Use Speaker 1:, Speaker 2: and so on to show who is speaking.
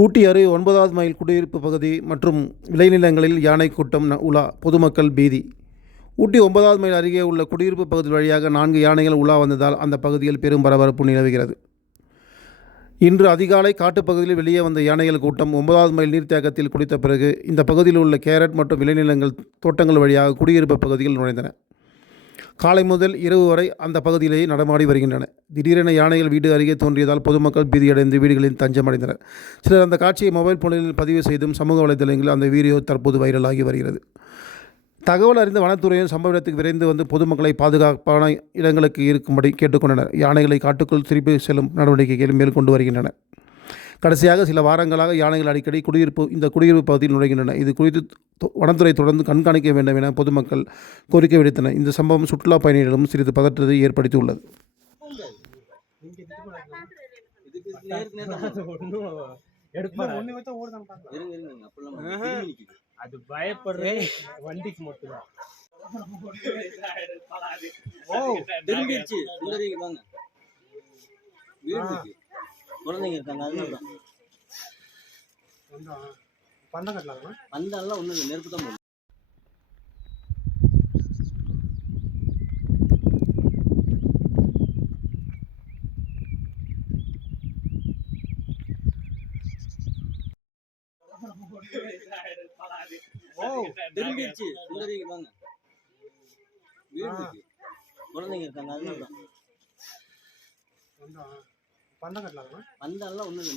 Speaker 1: ஊட்டி அருகே ஒன்பதாவது மைல் குடியிருப்பு பகுதி மற்றும் விளைநிலங்களில் யானை கூட்டம் உலா பொதுமக்கள் பீதி. ஊட்டி ஒன்பதாவது மைல் அருகே உள்ள குடியிருப்பு பகுதி வழியாக நான்கு யானைகள் உலா வந்ததால் அந்த பகுதியில் பெரும் பரபரப்பு நிலவுகிறது. இன்று அதிகாலை காட்டுப்பகுதியில் வெளியே வந்த யானைகள் கூட்டம் ஒன்பதாவது மைல் நீர்த்தேக்கத்தில் குடித்த பிறகு இந்த பகுதியில் உள்ள கேரட் மற்றும் விளைநிலங்கள் தோட்டங்கள் வழியாக குடியிருப்பு பகுதியில் நுழைந்தன. காலை முதல் இரவு வரை அந்த பகுதியிலேயே நடமாடி வருகின்றன. திடீரென யானைகள் வீடு அருகே தோன்றியதால் பொதுமக்கள் பீதியடைந்து வீடுகளில் தஞ்சமடைந்தனர். சிலர் அந்த காட்சியை மொபைல் போனில் பதிவு செய்தும் சமூக வலைதளங்களில் அந்த வீடியோ தற்போது வைரலாகி வருகிறது. தகவல் அறிந்த வனத்துறையின் சம்பவ இடத்துக்கு விரைந்து வந்து பொதுமக்களை பாதுகாப்பான இடங்களுக்கு இருக்கும்படி கேட்டுக்கொண்டனர். யானைகளை காட்டுக்குள் திருப்பி செல்லும் நடவடிக்கைகளை மேற்கொண்டு வருகின்றன கடைசியாக சில வாரங்களாக யானைகள் அடிக்கடி குடியிருப்பு இந்த குடியிருப்பு பகுதியில் நுழைகின்றன. இது குறித்து தொ- வனத்துறை தொடர்ந்து கண்காணிக்க வேண்டும் என பொதுமக்கள் கோரிக்கை விடுத்தனர். இந்த சம்பவம் சுற்றுலா பயணிகளிடம் சிறிது பதற்றத்தை ஏற்படுத்தியுள்ளது.
Speaker 2: அது பயப்படுறது வண்டிக்கு மட்டும்தான். ஓ
Speaker 3: திரும்பிடுச்சு சுந்தரிங்க வாங்க வீடு இருக்கு குழந்தைங்க இருக்காங்க அதனால தான்.
Speaker 2: பந்தம் கட்டலாமா
Speaker 3: வந்தாலாம் ஒண்ணும் இல்லை நெருப்பு தான் போடும்
Speaker 2: ஓ
Speaker 3: திரும்பிடுச்சு. சுந்தரிங்க வாங்க. வீடு குழந்தைங்க இருக்காங்க அதனால தான்.
Speaker 2: பந்தம் கட்டலாமா
Speaker 3: வந்தாலாம் ஒண்ணும்